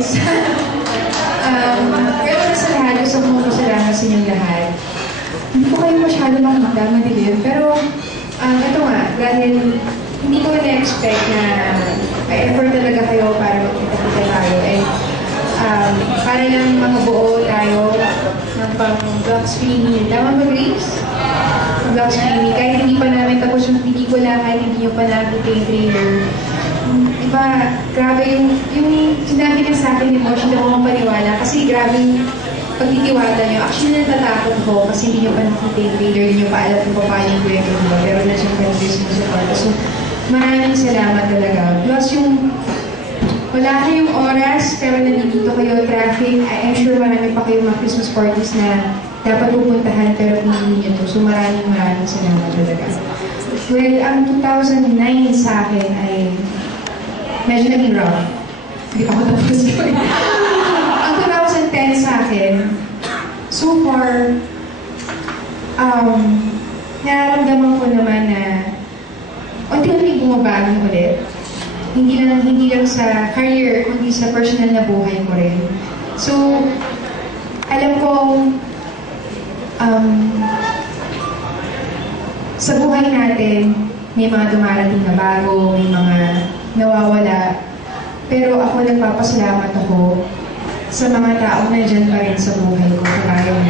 Yes. Pero sa lahat, gusto kong pasalamat sa inyong lahat. Hindi ko kayo masyado makita, madilim. Pero, ito nga, dahil hindi ko na-expect na effort talaga kayo para magkita-kita tayo. And para lang makabuo tayo ng pang-block screening. Tama ba, Grace? Block screening. Kahit hindi pa namin tapos yung pelikula, kahit hindi nyo pa nakita yung trailer. Diba, grabe yung sinabi niya sa akin ni Mosh, hindi ako paniwala kasi grabe yung pagtitiwala niyo. Actually, natatakot ko kasi hindi niyo pa nakita yung trailer, hindi niyo pa alam kung paano yung kwento mo. Pero nandiyan pa yung support. So, maraming salamat talaga. Plus yung wala kayong oras, pero nandito kayo, traffic. I'm sure marami pa kayong mga Christmas parties na dapat pupuntahan, pero pinili niyo to. So maraming salamat talaga. Well, ang 2009 sa akin ay medyo naging rough. Hindi pa ako tapos yun. Ang 2010 sa akin, so far, nararamdaman ko naman na unti-unti bumabago ulit. Hindi lang sa career, kundi sa personal na buhay ko rin. So, alam ko, sa buhay natin, may mga dumarating na bago, may mga nawawala. Pero ako nagpapasalamat ako sa mga taong nandyan pa rin sa buhay ko, kagaya mo.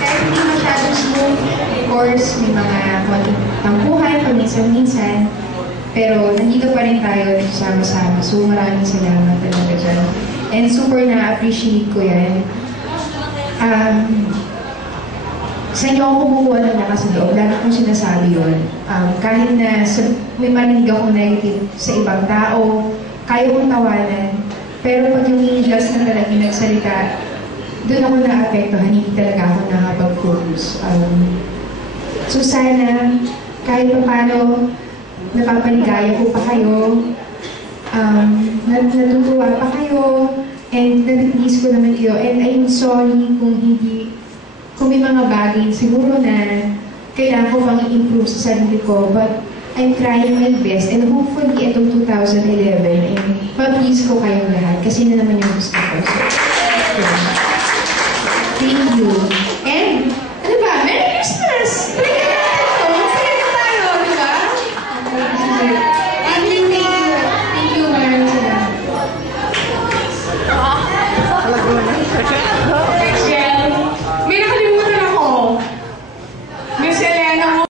Kahit hindi masyadong smooth, of course, may mga konting tampuhan, paminsan-minsan, pero nandito pa rin tayo sama-sama. So maraming salamat talaga dyan. And super na-appreciate ko yan. Sa inyo ako kumukuha ng lakas sa loob. Lagi kong sinasabi yun. Kahit na may marinig akong negative sa ibang tao, kaya kong tawanan. Pero pag yung angels na talaga nagsalita, doon ako na-apektuhan, hindi talaga ako nakapag-focus. So sana, kahit pa paano, napapaligaya ko pa kayo, natutuwa pa kayo, and nag-please ko naman kayo. And I'm sorry kung may mga bagay siguro na kailangan ko pang i-improve sa sarili ko, but I'm trying my best, and hopefully itong 2011, ma-please ko kayong lahat, kasi na naman yung gusto ko. So, thank you.